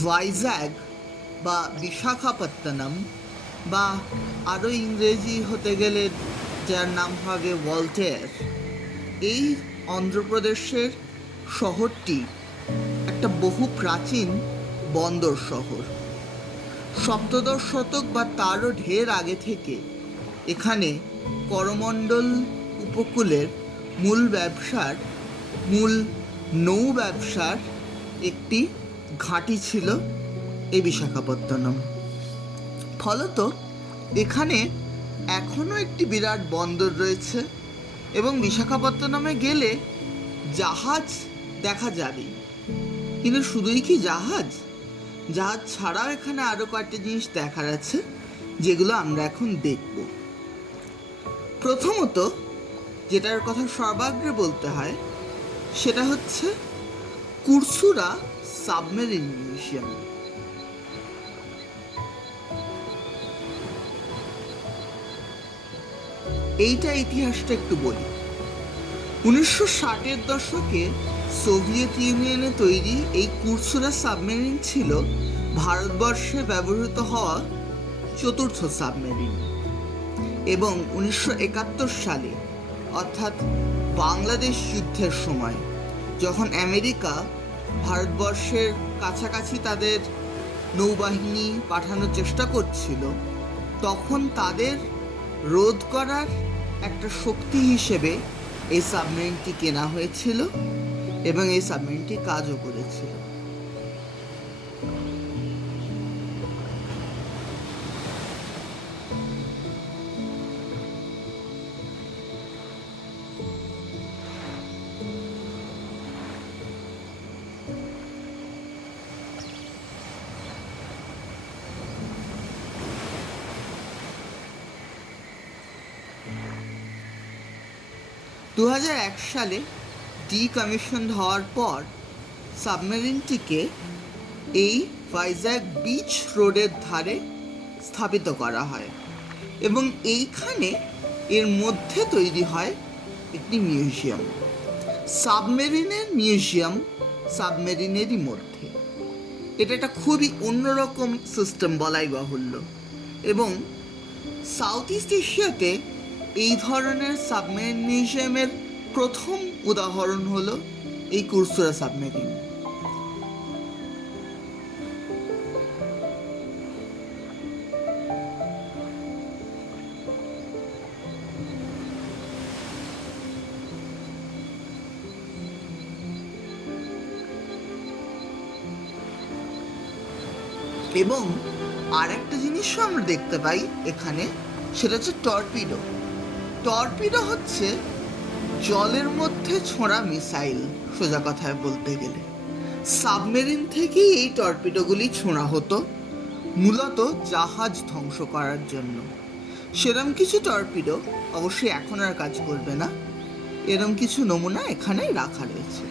ভাইজ্যাগ বা বিশাখাপত্তনম বা আরও ইংরেজি হতে গেলে যার নাম হবে ভল্টেয়ার, এই অন্ধ্রপ্রদেশের শহরটি একটা বহু প্রাচীন বন্দর শহর। সপ্তদশ শতক বা তারও ঢের আগে থেকে এখানে করমণ্ডল উপকূলের মূল নৌ ব্যবসার একটি ঘাঁটি ছিল এই বিশাখাপত্তনম। ফলত এখানে এখনও একটি বিরাট বন্দর রয়েছে এবং বিশাখাপত্তনমে গেলে জাহাজ দেখা যাবে। কিন্তু শুধুই কি জাহাজ ছাড়াও এখানে আরও কয়েকটা জিনিস দেখার আছে, যেগুলো আমরা এখন দেখব। প্রথমত যেটার কথা সর্বাগ্রে বলতে হয় সেটা হচ্ছে কুরসুরা সাবমেরিন মিউজিয়াম। এইটা ইতিহাসটা একটু বলি। 1960-এর দশকে সোভিয়েত ইউনিয়নে তৈরি এই কুরসুরা সাবমেরিন ছিল ভারতবর্ষে ব্যবহৃত হওয়া চতুর্থ সাবমেরিন, এবং 1971 সালে অর্থাৎ বাংলাদেশ যুদ্ধের সময় যখন আমেরিকা ভারতবর্ষের কাছাকাছি তাদের নৌবাহিনী পাঠানোর চেষ্টা করছিল, তখন তাদের রোধ করার একটা শক্তি হিসেবে এই সাবমেরিনটি কেনা হয়েছিল এবং এই সাবমেরিনটি কাজও করেছিল। দু সালে ডিকমিশন হওয়ার পর সাবমেরিনটিকে এই ভাইজ্যাগ বিচ রোডের ধারে স্থাপিত করা হয় এবং এইখানে এর মধ্যে তৈরি হয় একটি মিউজিয়াম। সাবমেরিনের মিউজিয়াম সাবমেরিনেরই মধ্যে। এটা একটা খুবই অন্যরকম সিস্টেম বলাই বাহুল্য, এবং সাউথ ইস্ট এশিয়াতে এই ধরনের সাবমেরিন মিউজিয়ামের প্রথম উদাহরণ হলো এই কুরসুরা সাবমেরিন। এবং আর একটা জিনিসও আমরা দেখতে পাই এখানে, সেটা হচ্ছে টর্পিডো। টর্পিডো হচ্ছে জলের মধ্যে ছোঁড়া মিসাইল। সোজা কথায় বলতে গেলে সাবমেরিন থেকেই এই টর্পিডোগুলি ছোঁড়া হতো, মূলত জাহাজ ধ্বংস করার জন্য। সেরম কিছু টর্পিডো অবশ্যই এখন আর কাজ করবে না, এরম কিছু নমুনা এখানে রাখা রয়েছে।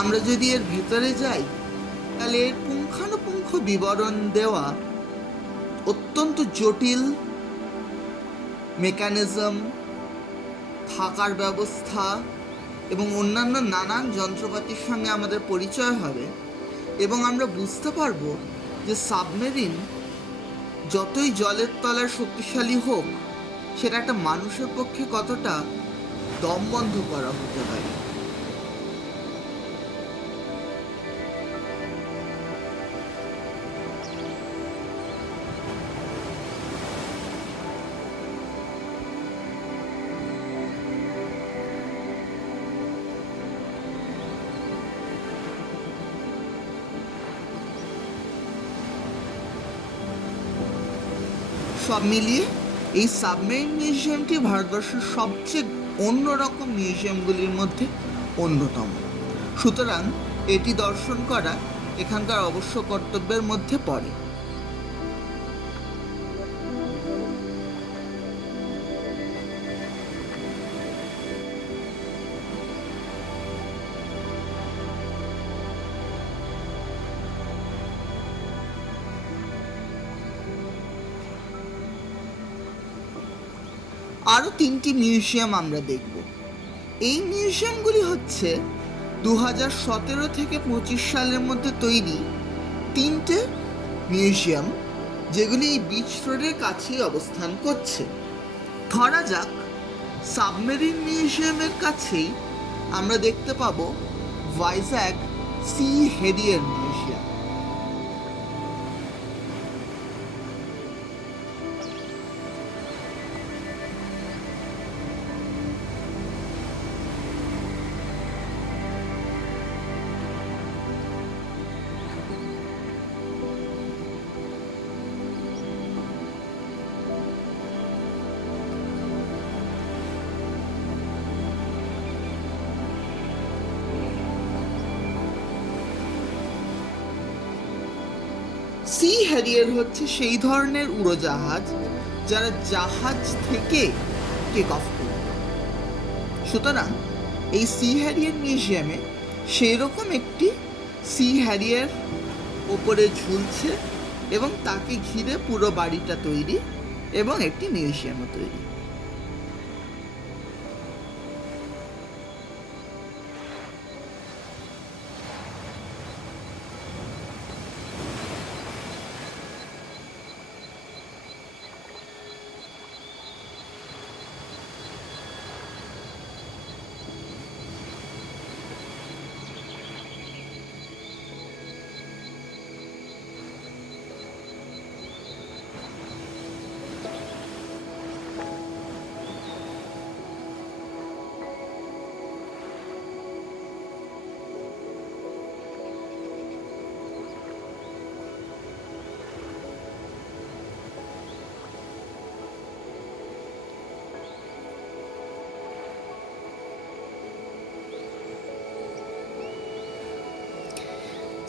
আমরা যদি এর ভিতরে যাই তাহলে এর পুঙ্খানুপুঙ্খ বিবরণ দেওয়া অত্যন্ত জটিল মেকানিজম, থাকার ব্যবস্থা এবং অন্যান্য নানান যন্ত্রপাতির সঙ্গে আমাদের পরিচয় হবে এবং আমরা বুঝতে পারবো যে সাবমেরিন যতই জলের তলায় শক্তিশালী হোক, সেটা একটা মানুষের পক্ষে কতটা দমবন্ধ করা হতে পারে। সব মিলিয়ে এই সাবমেরিন মিউজিয়ামটি ভারতবর্ষের সবচেয়ে অন্যরকম মিউজিয়ামগুলির মধ্যে অন্যতম। সুতরাং এটি দর্শন করা এখানকার অবশ্য কর্তব্যের মধ্যে পড়ে। আরও 3টি মিউজিয়াম আমরা দেখব। এই মিউজিয়ামগুলি হচ্ছে 2017 থেকে 25 সালের মধ্যে তৈরি 3টে মিউজিয়াম, যেগুলি এই বিচ রোডের কাছেই অবস্থান করছে। ধরা যাক সাবমেরিন মিউজিয়ামের কাছেই আমরা দেখতে পাবো Vizag Sea Harrier museum. Sea Harrier হচ্ছে সেই ধরনের উড়োজাহাজ যারা জাহাজ থেকে টেক অফ করে। সুতরাং এই সি হ্যারিয়ার মিউজিয়ামে সেই রকম একটি সি হ্যারিয়ার ওপরে ঝুলছে এবং তাকে ঘিরে পুরো বাড়িটা তৈরি এবং একটি মিউজিয়ামও তৈরি।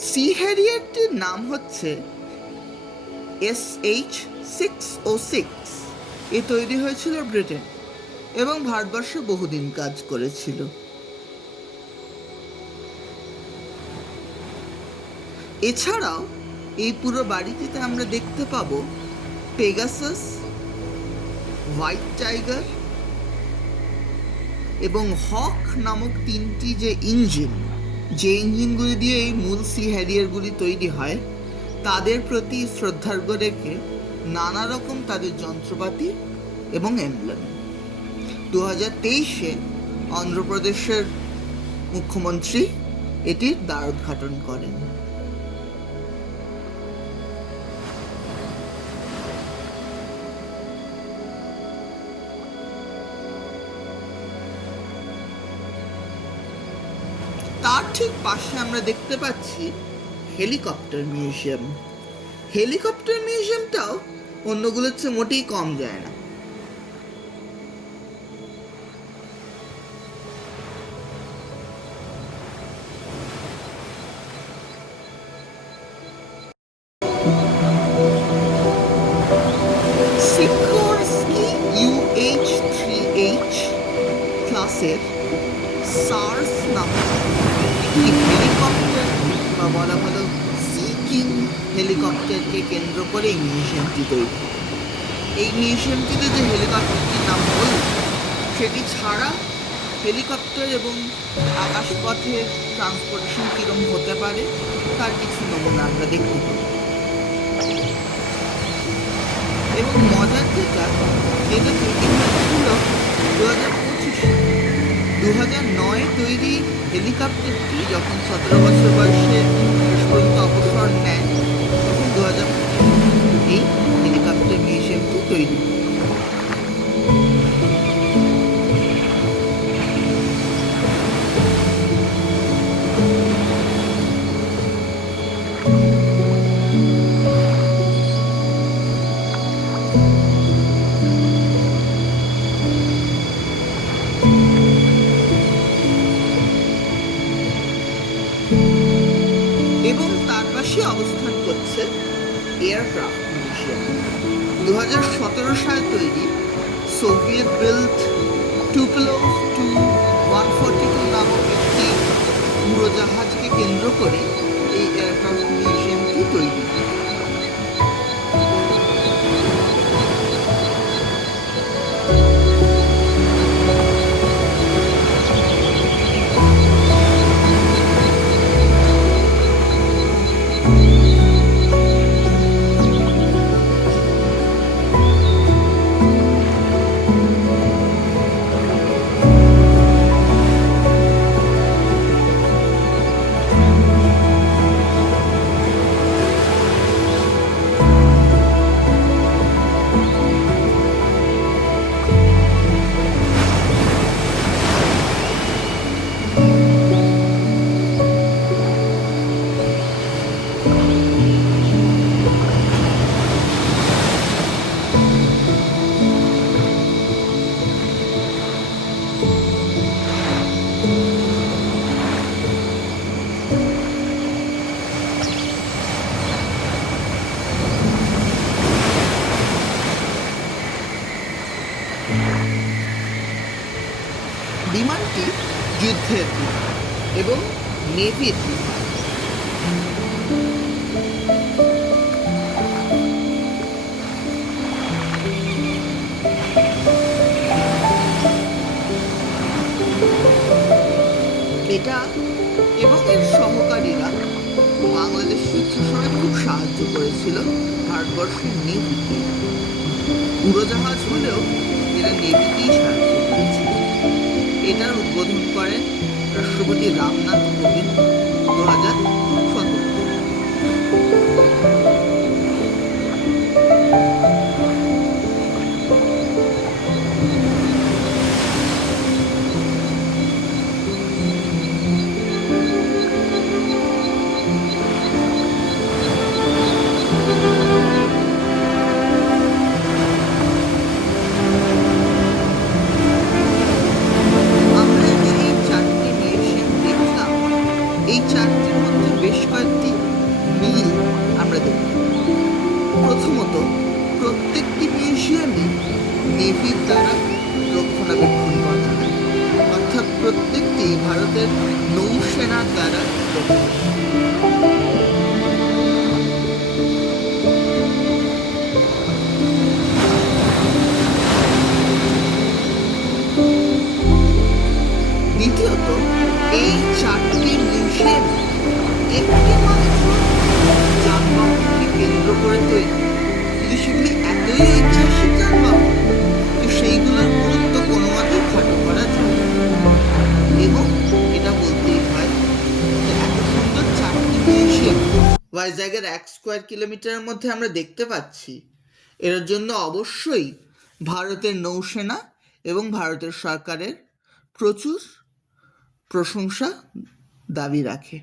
সি হ্যারিয়ারটির নাম হচ্ছে SH-606। এ তৈরি হয়েছিল ব্রিটেন এবং ভারতবর্ষে বহুদিন কাজ করেছিল। এছাড়াও এই পুরো বাড়িটিতে আমরা দেখতে পাবো পেগাসাস, হোয়াইট টাইগার এবং হক নামক 3টি যে ইঞ্জিনগুলি দিয়ে এই মূল সি হ্যারিয়ারগুলি তৈরি হয়, তাদের প্রতি শ্রদ্ধার্ঘ্য রেখে নানা রকম তাদের যন্ত্রপাতি এবং এমব্লেম। 2023-এ অন্ধ্রপ্রদেশের মুখ্যমন্ত্রী এটির দ্বারোদ্ঘাটন করেন। তার ঠিক পাশে আমরা দেখতে পাচ্ছি হেলিকপ্টার মিউজিয়াম। হেলিকপ্টার মিউজিয়ামটাও অন্যগুলোর চেয়ে মোটেই কম যায় না। সিকোরস্কি UH-3H ক্লাসের সার্স নামক একটি হেলিকপ্টার বা বলা ভালো সি কিং হেলিকপ্টারকে কেন্দ্র করে এই মিউজিয়ামটি তৈরি। এই মিউজিয়ামটিতে যে হেলিকপ্টারটির নাম হল, সেটি ছাড়া হেলিকপ্টার এবং আকাশপথে ট্রান্সপোর্টেশন কীরকম হতে পারে তার কিছু নমুনা আমরা দেখতে পাই। এবং মজার যেটা তৈরি হয়েছিল 2025-এ। 2009 তৈরি হেলিকপ্টারটি যখন 17 বছর বয়সে শেষ পর্যন্ত অবসর নেয়, তখন 2025 এই হেলিকপ্টার মিউজিয়ামটি তৈরি। এবং তার পাশে অবস্থান করছে এয়ারক্রাফট মিউজিয়াম। 2017 সালে তৈরি সোভিয়েত বিল্ট টুপোলভ Tu-142 নামক একটি উড়োজাহাজকে কেন্দ্র করে এই এয়ারক্রাফট মিউজিয়ামটি তৈরি। বিমানটি যুদ্ধের বিমান এবং নেভির বিমান। এটা এবং এর সহকারীরা বাংলাদেশ যুদ্ধের সময় খুব সাহায্য করেছিল ভারতবর্ষের নেভিকে। উড়োজাহাজ হলেও এরা নেভিকেই সাহায্য করেছিল। এটার উদ্বোধন করেন রাষ্ট্রপতি রামনাথ কোবিন্দ 2017। এই চারটির মধ্যে বেশ কয়েকটি মিল আমরা দেখি। প্রথমত, প্রত্যেকটি মিউজিয়ামই নেভির দ্বারা রক্ষণাবেক্ষণ করা হয়, অর্থাৎ প্রত্যেকটি ভারতের নৌসেনার দ্বারা দ্বিতীয়ত, এই চারটি মিউজিয়াম একটি মাত্র যানবাহনকে কেন্দ্র করে তৈরি, কিন্তু সেগুলি এতই ঐতিহাসিক যানবাহন যে সেইগুলোর গুরুত্ব কোনো মতেই খাটো করা যায় না। এবং এটা বলতেই হয় যে এত সুন্দর চারটি মিউজিয়াম ভাইজ্যাগের 1 স্কোয়ার কিলোমিটারের মধ্যে আমরা দেখতে পাচ্ছি, এর জন্য অবশ্যই ভারতের নৌসেনা এবং ভারতের সরকারের প্রচুর প্রশংসা দাবি রাখে।